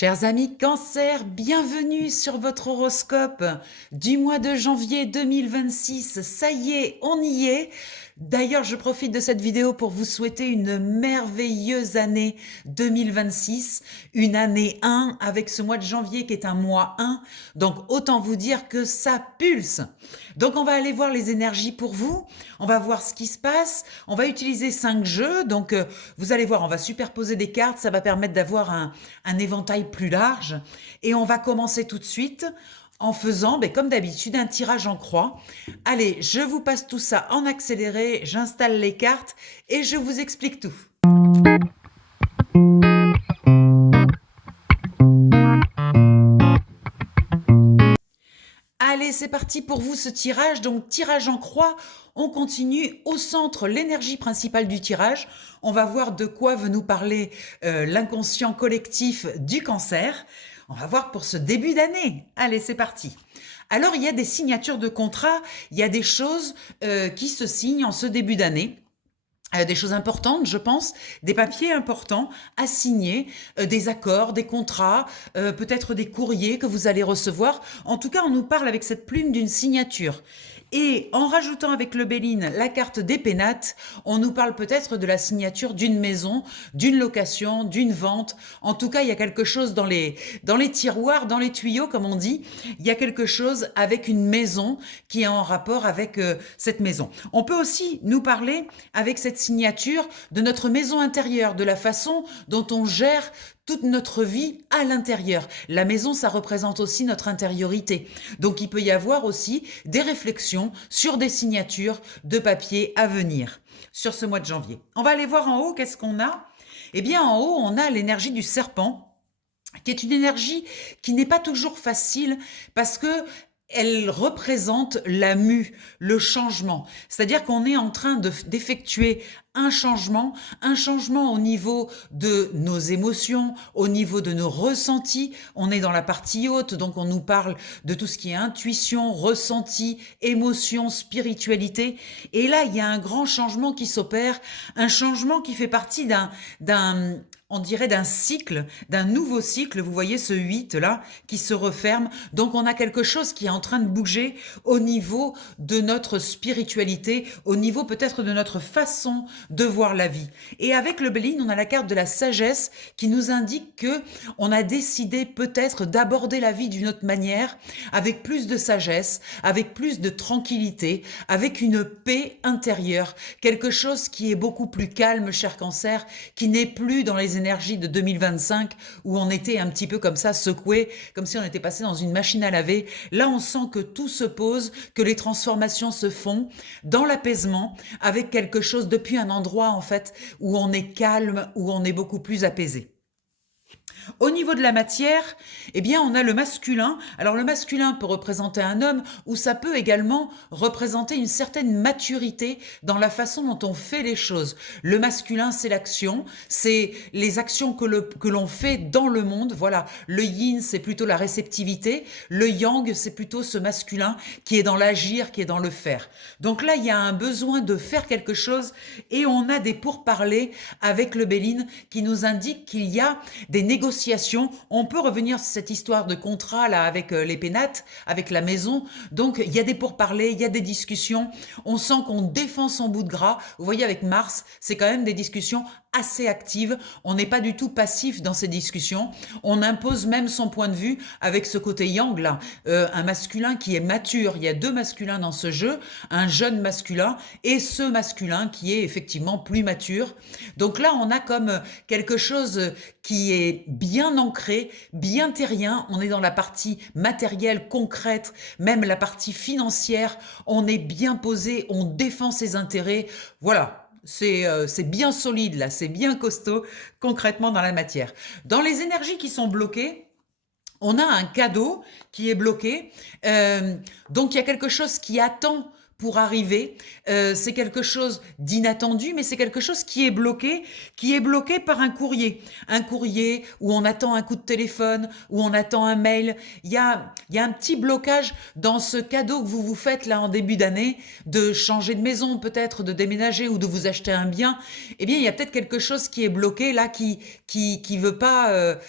Chers amis Cancer, bienvenue sur votre horoscope du mois de janvier 2026. Ça y est, on y est. D'ailleurs, je profite de cette vidéo pour vous souhaiter une merveilleuse année 2026, une année 1 avec ce mois de janvier qui est un mois 1. Donc autant vous dire que ça pulse. Donc on va aller voir les énergies pour vous, on va voir ce qui se passe, on va utiliser 5 jeux. Donc vous allez voir, on va superposer des cartes, ça va permettre d'avoir un éventail plus large. Et on va commencer tout de suite en faisant, comme d'habitude, un tirage en croix. Allez, je vous passe tout ça en accéléré, j'installe les cartes et je vous explique tout. Allez, c'est parti pour vous ce tirage. Donc tirage en croix, on continue au centre, l'énergie principale du tirage. On va voir de quoi veut nous parler l'inconscient collectif du Cancer. On va voir pour ce début d'année. Allez, c'est parti. Alors, il y a des signatures de contrats, il y a des choses qui se signent en ce début d'année. Des choses importantes, je pense, des papiers importants à signer, des accords, des contrats, peut-être des courriers que vous allez recevoir. En tout cas, on nous parle avec cette plume d'une signature. Et en rajoutant avec le Béline la carte des pénates, on nous parle peut-être de la signature d'une maison, d'une location, d'une vente. En tout cas, il y a quelque chose dans les tiroirs, dans les tuyaux, comme on dit. Il y a quelque chose avec une maison qui est en rapport avec cette maison. On peut aussi nous parler avec cette signature de notre maison intérieure, de la façon dont on gère toute notre vie à l'intérieur. La maison, ça représente aussi notre intériorité. Donc, il peut y avoir aussi des réflexions sur des signatures de papier à venir sur ce mois de janvier. On va aller voir en haut, qu'est-ce qu'on a? Eh bien, en haut, on a l'énergie du serpent, qui est une énergie qui n'est pas toujours facile parce que elle représente la mue, le changement. C'est-à-dire qu'on est en train d'effectuer un changement au niveau de nos émotions, au niveau de nos ressentis. On est dans la partie haute, donc on nous parle de tout ce qui est intuition, ressenti, émotion, spiritualité. Et là, il y a un grand changement qui s'opère, un changement qui fait partie on dirait d'un cycle, d'un nouveau cycle. Vous voyez ce 8 là qui se referme. Donc on a quelque chose qui est en train de bouger au niveau de notre spiritualité, au niveau peut-être de notre façon de voir la vie. Et avec le Béline, on a la carte de la sagesse qui nous indique que on a décidé peut-être d'aborder la vie d'une autre manière, avec plus de sagesse, avec plus de tranquillité, avec une paix intérieure, quelque chose qui est beaucoup plus calme, cher Cancer, qui n'est plus dans les énergies de 2025 où on était un petit peu comme ça secoué, comme si on était passé dans une machine à laver. Là, on sent que tout se pose, que les transformations se font dans l'apaisement, avec quelque chose depuis un endroit en fait où on est calme, où on est beaucoup plus apaisé. Au niveau de la matière, eh bien, on a le masculin. Alors, le masculin peut représenter un homme ou ça peut également représenter une certaine maturité dans la façon dont on fait les choses. Le masculin, c'est l'action, c'est les actions que l'on fait dans le monde. Voilà. Le yin, c'est plutôt la réceptivité. Le yang, c'est plutôt ce masculin qui est dans l'agir, qui est dans le faire. Donc là, il y a un besoin de faire quelque chose et on a des pourparlers avec le Béline qui nous indiquent qu'il y a des négociations. On peut revenir sur cette histoire de contrat là avec les pénates, avec la maison. Donc il y a des pourparlers, il y a des discussions. On sent qu'on défend son bout de gras. Vous voyez avec Mars, c'est quand même des discussions assez actives. On n'est pas du tout passif dans ces discussions. On impose même son point de vue avec ce côté yang là, un masculin qui est mature. Il y a deux masculins dans ce jeu, un jeune masculin et ce masculin qui est effectivement plus mature. Donc là, on a comme quelque chose qui est bien ancré, bien terrien. On est dans la partie matérielle, concrète, même la partie financière. On est bien posé, on défend ses intérêts. Voilà. C'est bien solide là, c'est bien costaud concrètement dans la matière. Dans les énergies qui sont bloquées, on a un cadeau qui est bloqué. Donc il y a quelque chose qui attend pour arriver. C'est quelque chose d'inattendu, mais c'est quelque chose qui est bloqué par un courrier. Un courrier où on attend un coup de téléphone, où on attend un mail. Il y a un petit blocage dans ce cadeau que vous vous faites là en début d'année, de changer de maison peut-être, de déménager ou de vous acheter un bien. Eh bien, il y a peut-être quelque chose qui est bloqué là, qui veut pas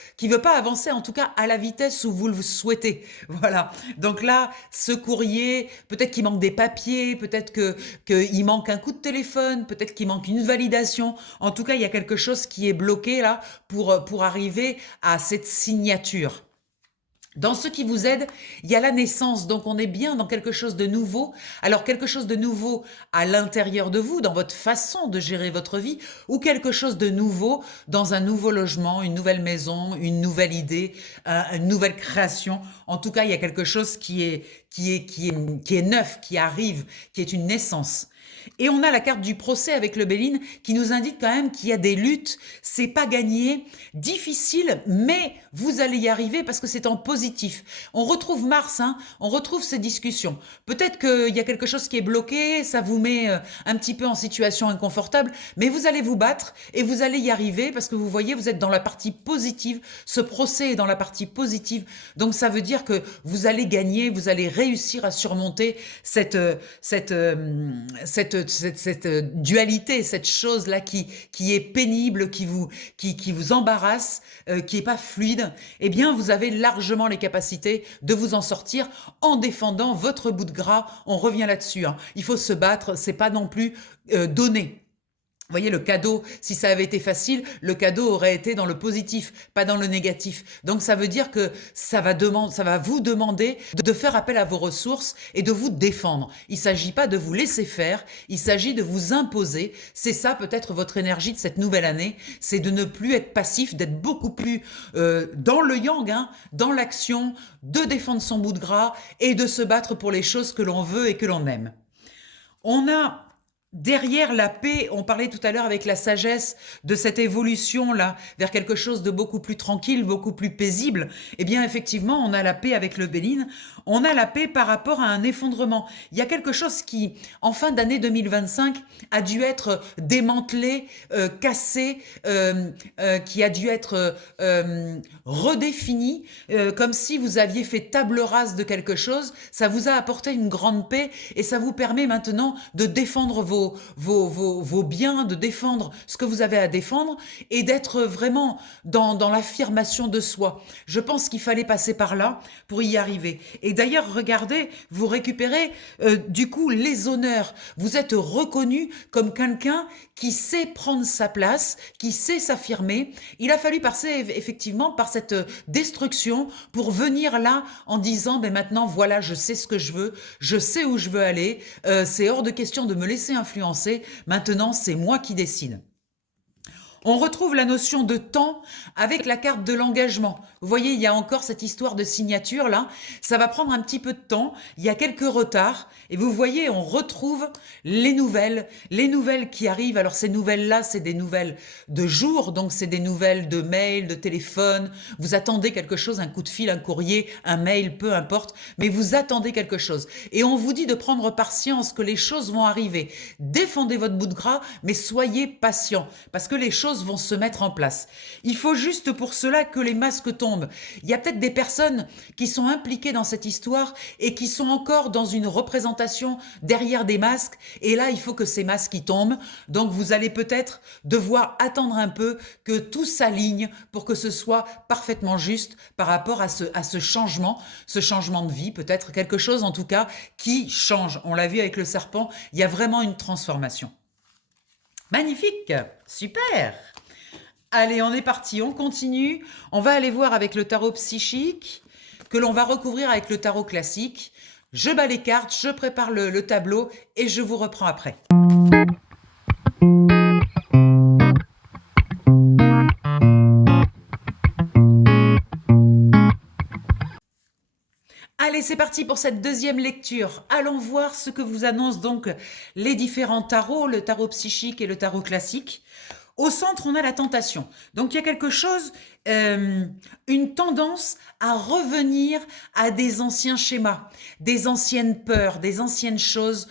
avancer, en tout cas à la vitesse où vous le souhaitez. Voilà. Donc là, ce courrier, peut-être qu'il manque des papiers, peut-être qu'il manque un coup de téléphone, peut-être qu'il manque une validation. En tout cas, il y a quelque chose qui est bloqué là pour arriver à cette signature. Dans ce qui vous aide, il y a la naissance, donc on est bien dans quelque chose de nouveau. Alors quelque chose de nouveau à l'intérieur de vous, dans votre façon de gérer votre vie, ou quelque chose de nouveau dans un nouveau logement, une nouvelle maison, une nouvelle idée, une nouvelle création. En tout cas, il y a quelque chose qui est neuf, qui arrive, qui est une naissance. Et on a la carte du procès avec le Béline qui nous indique quand même qu'il y a des luttes, c'est pas gagné, difficile, mais vous allez y arriver parce que c'est en positif. On retrouve Mars, hein, on retrouve ces discussions. Peut-être qu'il y a quelque chose qui est bloqué, ça vous met un petit peu en situation inconfortable, mais vous allez vous battre et vous allez y arriver parce que vous voyez, vous êtes dans la partie positive, ce procès est dans la partie positive, donc ça veut dire que vous allez gagner, vous allez réussir à surmonter cette dualité, cette chose-là qui est pénible, qui vous embarrasse, qui est pas fluide, eh bien, vous avez largement les capacités de vous en sortir en défendant votre bout de gras. On revient là-dessus, hein. Il faut se battre, c'est pas non plus donné. Vous voyez, le cadeau, si ça avait été facile, le cadeau aurait été dans le positif, pas dans le négatif. Donc ça veut dire que ça va vous demander de faire appel à vos ressources et de vous défendre. Il ne s'agit pas de vous laisser faire, il s'agit de vous imposer. C'est ça peut-être votre énergie de cette nouvelle année, c'est de ne plus être passif, d'être beaucoup plus dans le yang, hein, dans l'action, de défendre son bout de gras et de se battre pour les choses que l'on veut et que l'on aime. On a derrière la paix, on parlait tout à l'heure avec la sagesse de cette évolution-là vers quelque chose de beaucoup plus tranquille, beaucoup plus paisible. Eh bien, effectivement, on a la paix avec le Béline, on a la paix par rapport à un effondrement. Il y a quelque chose qui, en fin d'année 2025, a dû être démantelé, cassé, qui a dû être redéfini, comme si vous aviez fait table rase de quelque chose. Ça vous a apporté une grande paix et ça vous permet maintenant de défendre vos biens, de défendre ce que vous avez à défendre et d'être vraiment dans l'affirmation de soi. Je pense qu'il fallait passer par là pour y arriver. Et d'ailleurs, regardez, vous récupérez du coup les honneurs. Vous êtes reconnu comme quelqu'un qui sait prendre sa place, qui sait s'affirmer. Il a fallu passer effectivement par cette destruction pour venir là en disant, ben maintenant voilà, je sais ce que je veux, je sais où je veux aller, c'est hors de question de me laisser influencer, maintenant c'est moi qui décide. On retrouve la notion de temps avec la carte de l'engagement. Vous voyez, il y a encore cette histoire de signature là. Ça va prendre un petit peu de temps. Il y a quelques retards. Et vous voyez, on retrouve les nouvelles qui arrivent. Alors ces nouvelles-là, c'est des nouvelles de jour. Donc c'est des nouvelles de mail, de téléphone. Vous attendez quelque chose, un coup de fil, un courrier, un mail, peu importe. Mais vous attendez quelque chose. Et on vous dit de prendre patience, que les choses vont arriver. Défendez votre bout de gras, mais soyez patient. Parce que les choses vont se mettre en place. Il faut juste pour cela que les masques tombent. Il y a peut-être des personnes qui sont impliquées dans cette histoire et qui sont encore dans une représentation derrière des masques. Et là, il faut que ces masques y tombent. Donc, vous allez peut-être devoir attendre un peu que tout s'aligne pour que ce soit parfaitement juste par rapport à ce changement de vie. Peut-être quelque chose, en tout cas, qui change. On l'a vu avec le serpent, il y a vraiment une transformation. Magnifique, super. Allez, on est parti, on continue. On va aller voir avec le tarot psychique, que l'on va recouvrir avec le tarot classique. Je bats les cartes, je prépare le tableau et je vous reprends après. Allez, c'est parti pour cette deuxième lecture. Allons voir ce que vous annoncent donc les différents tarots, le tarot psychique et le tarot classique. Au centre, on a la tentation. Donc, il y a quelque chose, une tendance à revenir à des anciens schémas, des anciennes peurs, des anciennes choses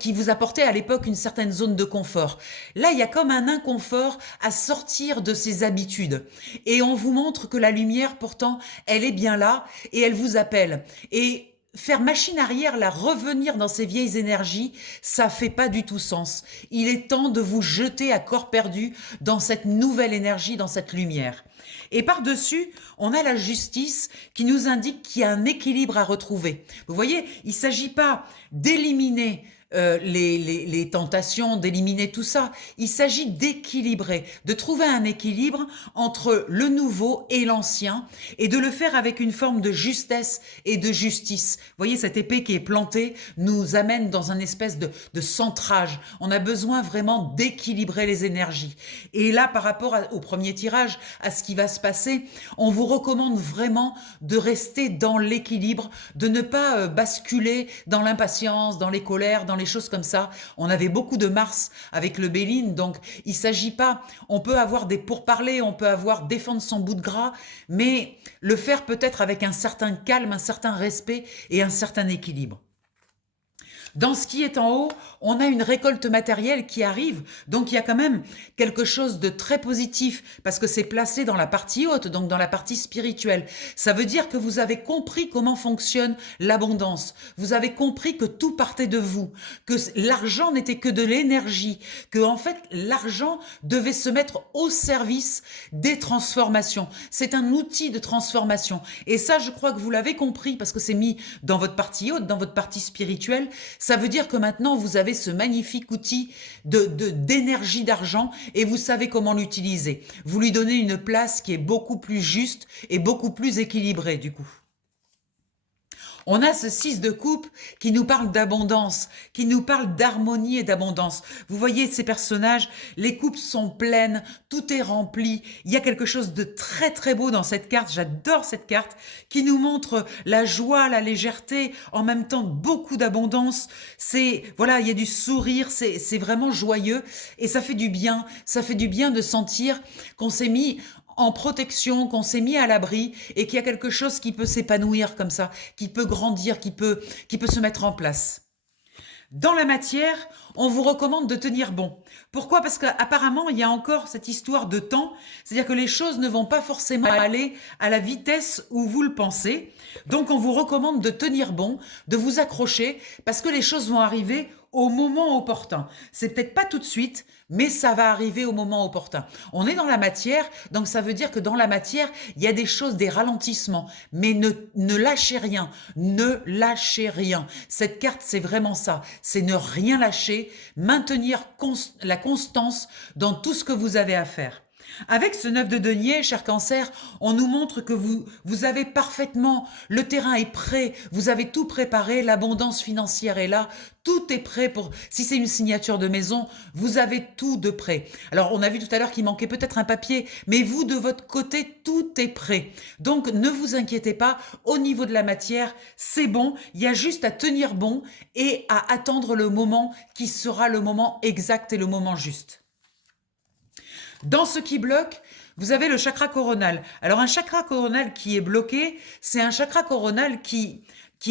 qui vous apportaient à l'époque une certaine zone de confort. Là, il y a comme un inconfort à sortir de ces habitudes. Et on vous montre que la lumière, pourtant, elle est bien là et elle vous appelle. Et faire machine arrière, la revenir dans ces vieilles énergies, ça fait pas du tout sens. Il est temps de vous jeter à corps perdu dans cette nouvelle énergie, dans cette lumière. Et par-dessus, on a la justice qui nous indique qu'il y a un équilibre à retrouver. Vous voyez, il ne s'agit pas d'éliminer les tentations, d'éliminer tout ça. Il s'agit d'équilibrer, de trouver un équilibre entre le nouveau et l'ancien et de le faire avec une forme de justesse et de justice. Vous voyez, cette épée qui est plantée nous amène dans un espèce de centrage. On a besoin vraiment d'équilibrer les énergies. Et là, par rapport au premier tirage, à ce qui va se passer, on vous recommande vraiment de rester dans l'équilibre, de ne pas basculer dans l'impatience, dans les colères, dans les choses comme ça. On avait beaucoup de Mars avec le Béline, donc il s'agit pas, on peut avoir des pourparlers, on peut avoir défendre son bout de gras, mais le faire peut-être avec un certain calme, un certain respect et un certain équilibre. Dans ce qui est en haut, on a une récolte matérielle qui arrive, donc il y a quand même quelque chose de très positif parce que c'est placé dans la partie haute, donc dans la partie spirituelle. Ça veut dire que vous avez compris comment fonctionne l'abondance, vous avez compris que tout partait de vous, que l'argent n'était que de l'énergie, que en fait l'argent devait se mettre au service des transformations. C'est un outil de transformation et ça je crois que vous l'avez compris parce que c'est mis dans votre partie haute, dans votre partie spirituelle. Ça veut dire que maintenant, vous avez ce magnifique outil d'énergie d'argent et vous savez comment l'utiliser. Vous lui donnez une place qui est beaucoup plus juste et beaucoup plus équilibrée du coup. On a ce 6 de coupe qui nous parle d'abondance, qui nous parle d'harmonie et d'abondance. Vous voyez ces personnages, les coupes sont pleines, tout est rempli. Il y a quelque chose de très très beau dans cette carte, j'adore cette carte, qui nous montre la joie, la légèreté, en même temps beaucoup d'abondance. Voilà, il y a du sourire, c'est vraiment joyeux et ça fait du bien de sentir qu'on s'est mis en protection, qu'on s'est mis à l'abri et qu'il y a quelque chose qui peut s'épanouir comme ça, qui peut grandir, qui peut se mettre en place. Dans la matière, on vous recommande de tenir bon. Pourquoi? Parce qu'apparemment, il y a encore cette histoire de temps, c'est-à-dire que les choses ne vont pas forcément aller à la vitesse où vous le pensez. Donc, on vous recommande de tenir bon, de vous accrocher, parce que les choses vont arriver au moment opportun. C'est peut-être pas tout de suite, mais ça va arriver au moment opportun. On est dans la matière, donc ça veut dire que dans la matière, il y a des choses, des ralentissements, mais ne lâchez rien, ne lâchez rien. Cette carte, c'est vraiment ça, c'est ne rien lâcher, maintenir la constance dans tout ce que vous avez à faire. Avec ce 9 de denier, cher Cancer, on nous montre que vous avez parfaitement, le terrain est prêt, vous avez tout préparé, l'abondance financière est là, tout est prêt pour, si c'est une signature de maison, vous avez tout de prêt. Alors, on a vu tout à l'heure qu'il manquait peut-être un papier, mais vous, de votre côté, tout est prêt. Donc, ne vous inquiétez pas, au niveau de la matière, c'est bon, il y a juste à tenir bon et à attendre le moment qui sera le moment exact et le moment juste. Dans ce qui bloque, vous avez le chakra coronal. Alors un chakra coronal qui est bloqué, c'est un chakra coronal qui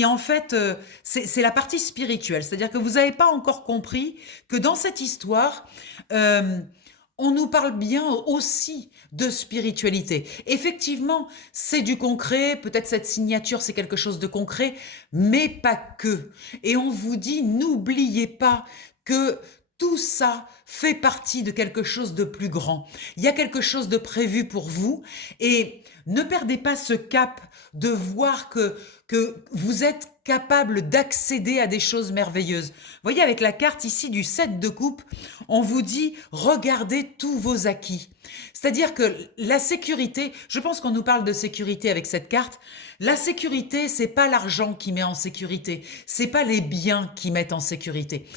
en fait, c'est la partie spirituelle. C'est-à-dire que vous n'avez pas encore compris que dans cette histoire, on nous parle bien aussi de spiritualité. Effectivement, c'est du concret, peut-être cette signature, c'est quelque chose de concret, mais pas que. Et on vous dit, n'oubliez pas que tout ça fait partie de quelque chose de plus grand. Il y a quelque chose de prévu pour vous et ne perdez pas ce cap de voir que vous êtes capable d'accéder à des choses merveilleuses. Vous voyez, avec la carte ici du 7 de coupe, on vous dit regardez tous vos acquis. C'est-à-dire que la sécurité, je pense qu'on nous parle de sécurité avec cette carte. La sécurité, c'est pas l'argent qui met en sécurité, c'est pas les biens qui mettent en sécurité.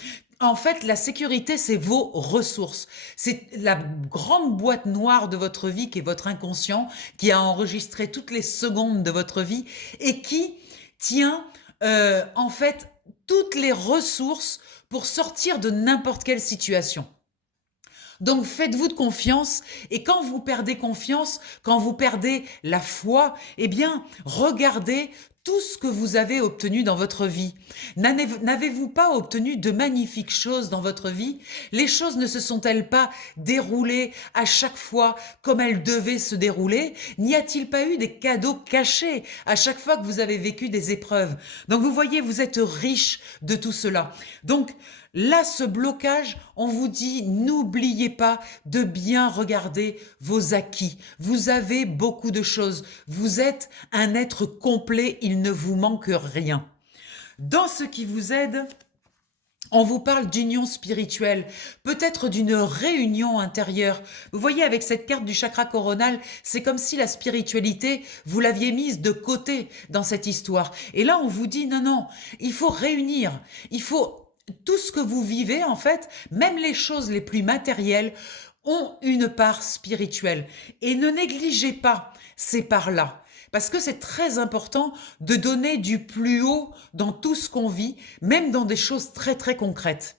En fait, la sécurité, c'est vos ressources. C'est la grande boîte noire de votre vie qui est votre inconscient, qui a enregistré toutes les secondes de votre vie et qui tient en fait toutes les ressources pour sortir de n'importe quelle situation. Donc faites-vous de confiance et quand vous perdez confiance, quand vous perdez la foi, eh bien regardez tout ce que vous avez obtenu dans votre vie. N'avez-vous pas obtenu de magnifiques choses dans votre vie? Les choses ne se sont-elles pas déroulées à chaque fois comme elles devaient se dérouler? N'y a-t-il pas eu des cadeaux cachés à chaque fois que vous avez vécu des épreuves? Donc vous voyez, vous êtes riche de tout cela. Donc là, ce blocage, on vous dit, n'oubliez pas de bien regarder vos acquis. Vous avez beaucoup de choses. Vous êtes un être complet, il ne vous manque rien. Dans ce qui vous aide, on vous parle d'union spirituelle, peut-être d'une réunion intérieure. Vous voyez, avec cette carte du chakra coronal, c'est comme si la spiritualité, vous l'aviez mise de côté dans cette histoire. Et là, on vous dit, non, non, il faut réunir, il faut tout ce que vous vivez, en fait, même les choses les plus matérielles, ont une part spirituelle. Et ne négligez pas ces parts-là. Parce que c'est très important de donner du plus haut dans tout ce qu'on vit, même dans des choses très très concrètes.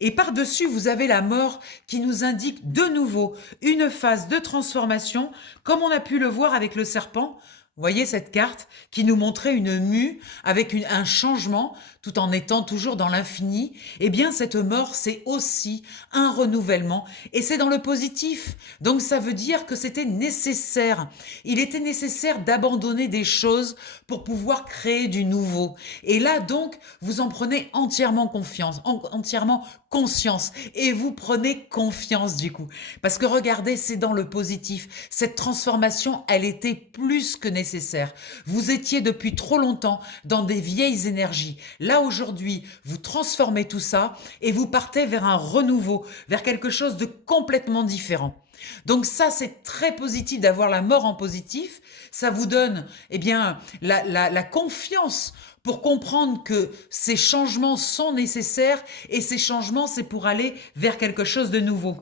Et par-dessus, vous avez la mort qui nous indique de nouveau une phase de transformation, comme on a pu le voir avec le serpent. Vous voyez cette carte qui nous montrait une mue avec un changement tout en étant toujours dans l'infini. Eh bien, cette mort, c'est aussi un renouvellement et c'est dans le positif. Donc, ça veut dire que c'était nécessaire. Il était nécessaire d'abandonner des choses pour pouvoir créer du nouveau. Et là, donc, vous en prenez entièrement confiance, entièrement conscience et vous prenez confiance du coup. Parce que regardez, c'est dans le positif. Cette transformation, elle était plus que nécessaire. Vous étiez depuis trop longtemps dans des vieilles énergies. Là, aujourd'hui, vous transformez tout ça et vous partez vers un renouveau, vers quelque chose de complètement différent. Donc ça, c'est très positif d'avoir la mort en positif. Ça vous donne, eh bien, la confiance pour comprendre que ces changements sont nécessaires et ces changements, c'est pour aller vers quelque chose de nouveau.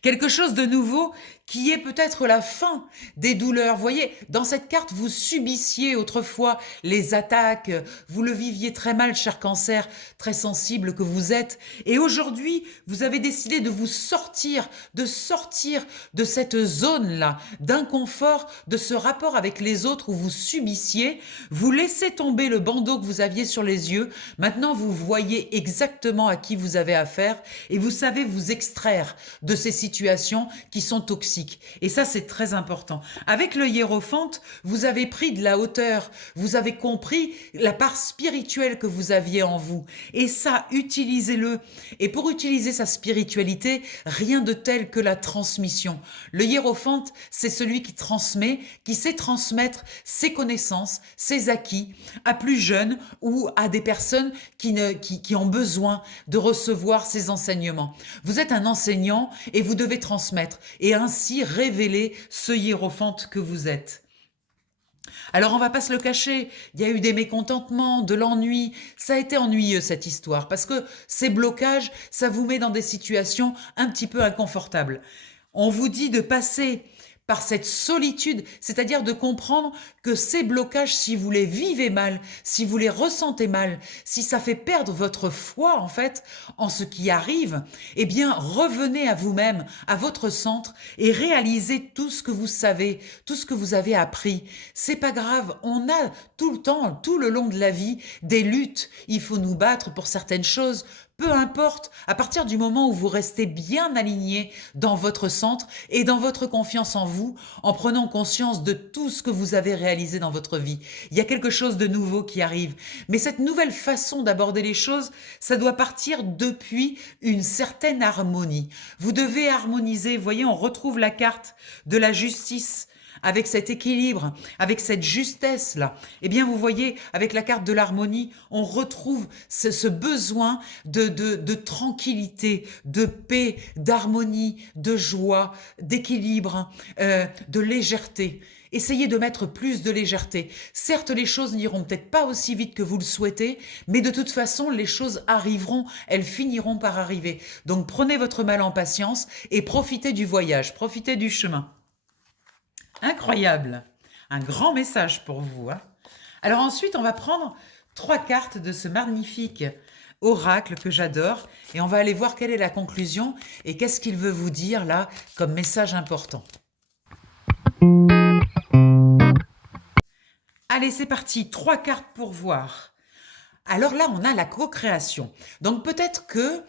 Quelque chose de nouveau qui est peut-être la fin des douleurs. Vous voyez, dans cette carte, vous subissiez autrefois les attaques, vous le viviez très mal, cher cancer, très sensible que vous êtes. Et aujourd'hui, vous avez décidé de vous sortir de cette zone-là, d'inconfort, de ce rapport avec les autres où vous subissiez. Vous laissez tomber le bandeau que vous aviez sur les yeux. Maintenant, vous voyez exactement à qui vous avez affaire et vous savez vous extraire de ces situations qui sont toxiques. Et ça, c'est très important. Avec le hiérophante, vous avez pris de la hauteur, vous avez compris la part spirituelle que vous aviez en vous. Et ça, utilisez-le. Et pour utiliser sa spiritualité, rien de tel que la transmission. Le hiérophante, c'est celui qui transmet, qui sait transmettre ses connaissances, ses acquis à plus jeunes ou à des personnes qui ont besoin de recevoir ces enseignements. Vous êtes un enseignant et vous devez transmettre et ainsi révéler ce hiérophante que vous êtes. Alors on va pas se le cacher, il y a eu des mécontentements, de l'ennui, ça a été ennuyeux cette histoire parce que ces blocages, ça vous met dans des situations un petit peu inconfortables. On vous dit de passer par cette solitude, c'est-à-dire de comprendre que ces blocages, si vous les vivez mal, si vous les ressentez mal, si ça fait perdre votre foi en fait en ce qui arrive, eh bien revenez à vous-même, à votre centre et réalisez tout ce que vous savez, tout ce que vous avez appris. C'est pas grave, on a tout le temps, tout le long de la vie, des luttes. Il faut nous battre pour certaines choses. Peu importe, à partir du moment où vous restez bien aligné dans votre centre et dans votre confiance en vous, en prenant conscience de tout ce que vous avez réalisé dans votre vie, il y a quelque chose de nouveau qui arrive. Mais cette nouvelle façon d'aborder les choses, ça doit partir depuis une certaine harmonie. Vous devez harmoniser, vous voyez, on retrouve la carte de la justice, avec cet équilibre, avec cette justesse-là. Eh bien, vous voyez, avec la carte de l'harmonie, on retrouve ce besoin de tranquillité, de paix, d'harmonie, de joie, d'équilibre, de légèreté. Essayez de mettre plus de légèreté. Certes, les choses n'iront peut-être pas aussi vite que vous le souhaitez, mais de toute façon, les choses arriveront, elles finiront par arriver. Donc, prenez votre mal en patience et profitez du voyage, profitez du chemin. Incroyable. Un grand message pour vous. Hein. Alors ensuite, on va prendre 3 cartes de ce magnifique oracle que j'adore. Et on va aller voir quelle est la conclusion et qu'est-ce qu'il veut vous dire là comme message important. Allez, c'est parti, 3 cartes pour voir. Alors là, on a la co-création. Donc peut-être que,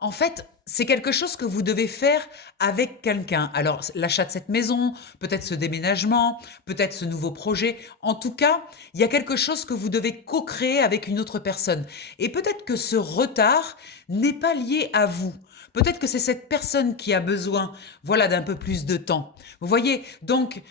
en fait, c'est quelque chose que vous devez faire avec quelqu'un. Alors l'achat de cette maison, peut-être ce déménagement, peut-être ce nouveau projet. En tout cas, il y a quelque chose que vous devez co-créer avec une autre personne. Et peut-être que ce retard n'est pas lié à vous. Peut-être que c'est cette personne qui a besoin, voilà, d'un peu plus de temps. Vous voyez, donc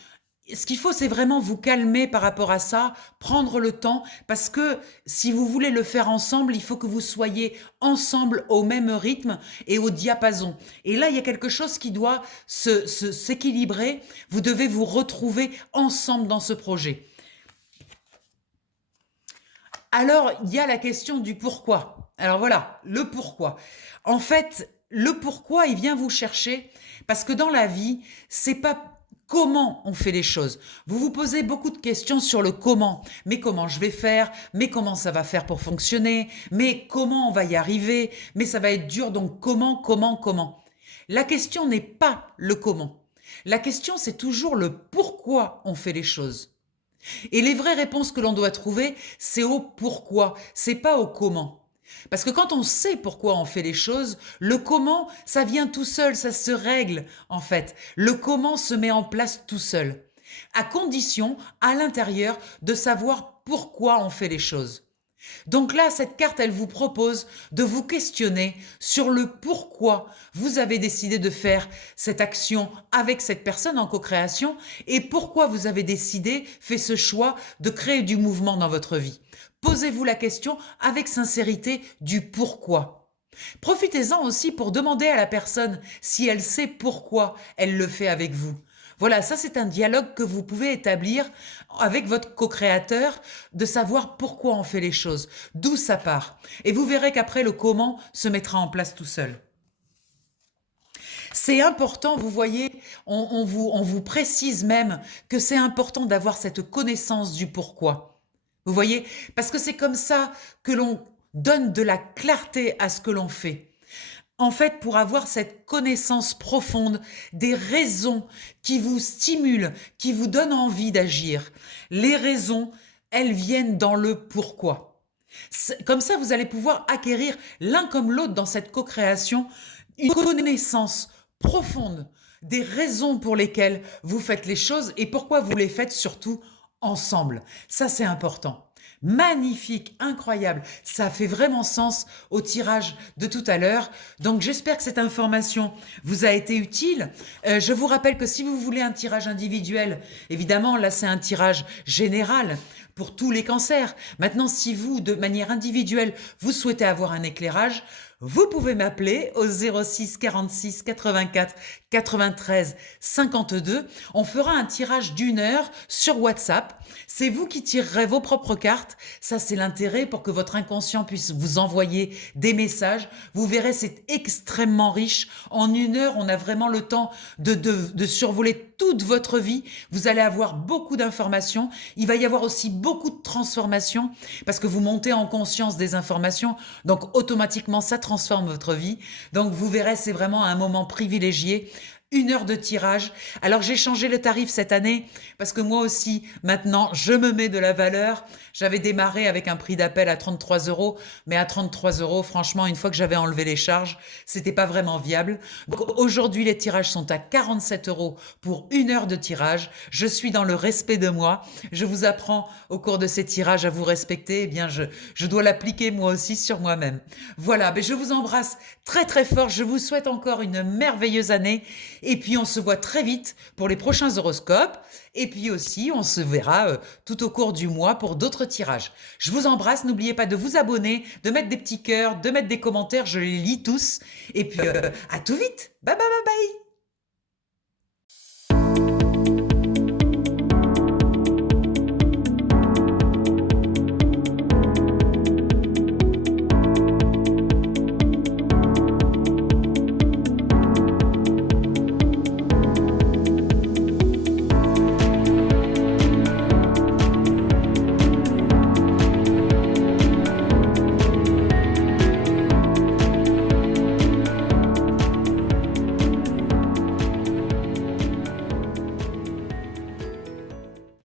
ce qu'il faut, c'est vraiment vous calmer par rapport à ça, prendre le temps, parce que si vous voulez le faire ensemble, il faut que vous soyez ensemble au même rythme et au diapason. Et là, il y a quelque chose qui doit s'équilibrer. Vous devez vous retrouver ensemble dans ce projet. Alors, il y a la question du pourquoi. Alors voilà, le pourquoi. En fait, le pourquoi, il vient vous chercher parce que dans la vie, c'est pas comment on fait les choses. Vous vous posez beaucoup de questions sur le comment. Mais comment je vais faire? Mais comment ça va faire pour fonctionner? Mais comment on va y arriver? Mais ça va être dur, donc comment? La question n'est pas le comment. La question, c'est toujours le pourquoi on fait les choses. Et les vraies réponses que l'on doit trouver, c'est au pourquoi, c'est pas au comment. Parce que quand on sait pourquoi on fait les choses, le comment, ça vient tout seul, ça se règle en fait. Le comment se met en place tout seul, à condition, à l'intérieur, de savoir pourquoi on fait les choses. Donc là, cette carte, elle vous propose de vous questionner sur le pourquoi vous avez décidé de faire cette action avec cette personne en co-création et pourquoi vous avez décidé, fait ce choix de créer du mouvement dans votre vie. Posez-vous la question avec sincérité du pourquoi. Profitez-en aussi pour demander à la personne si elle sait pourquoi elle le fait avec vous. Voilà, ça c'est un dialogue que vous pouvez établir avec votre co-créateur, de savoir pourquoi on fait les choses, d'où ça part. Et vous verrez qu'après le comment se mettra en place tout seul. C'est important, vous voyez, on vous précise même que c'est important d'avoir cette connaissance du pourquoi. Vous voyez, parce que c'est comme ça que l'on donne de la clarté à ce que l'on fait. En fait, pour avoir cette connaissance profonde des raisons qui vous stimulent, qui vous donnent envie d'agir, les raisons, elles viennent dans le pourquoi. Comme ça, vous allez pouvoir acquérir l'un comme l'autre dans cette co-création une connaissance profonde des raisons pour lesquelles vous faites les choses et pourquoi vous les faites surtout ensemble. Ça, c'est important. Magnifique, incroyable, ça fait vraiment sens au tirage de tout à l'heure. Donc j'espère que cette information vous a été utile. Je vous rappelle que si vous voulez un tirage individuel, évidemment là c'est un tirage général pour tous les cancers. Maintenant si vous, de manière individuelle, vous souhaitez avoir un éclairage, vous pouvez m'appeler au 06 46 84 93 52. On fera un tirage d'1 heure sur WhatsApp. C'est vous qui tirerez vos propres cartes. Ça, c'est l'intérêt pour que votre inconscient puisse vous envoyer des messages. Vous verrez, c'est extrêmement riche. En 1 heure, on a vraiment le temps de survoler toute votre vie. Vous allez avoir beaucoup d'informations. Il va y avoir aussi beaucoup de transformations parce que vous montez en conscience des informations. Donc, automatiquement, ça transforme votre vie. Donc, vous verrez, c'est vraiment un moment privilégié. 1 heure de tirage. Alors j'ai changé le tarif cette année parce que moi aussi, maintenant, je me mets de la valeur. J'avais démarré avec un prix d'appel à 33 €, mais à 33 €, franchement, une fois que j'avais enlevé les charges, c'était pas vraiment viable. Donc aujourd'hui, les tirages sont à 47 € pour 1 heure de tirage. Je suis dans le respect de moi. Je vous apprends au cours de ces tirages à vous respecter. Eh bien, je dois l'appliquer moi aussi sur moi-même. Voilà, mais je vous embrasse très très fort. Je vous souhaite encore une merveilleuse année. Et puis, on se voit très vite pour les prochains horoscopes. Et puis aussi, on se verra tout au cours du mois pour d'autres tirages. Je vous embrasse. N'oubliez pas de vous abonner, de mettre des petits cœurs, de mettre des commentaires. Je les lis tous. Et puis, à tout vite. Bye bye bye bye.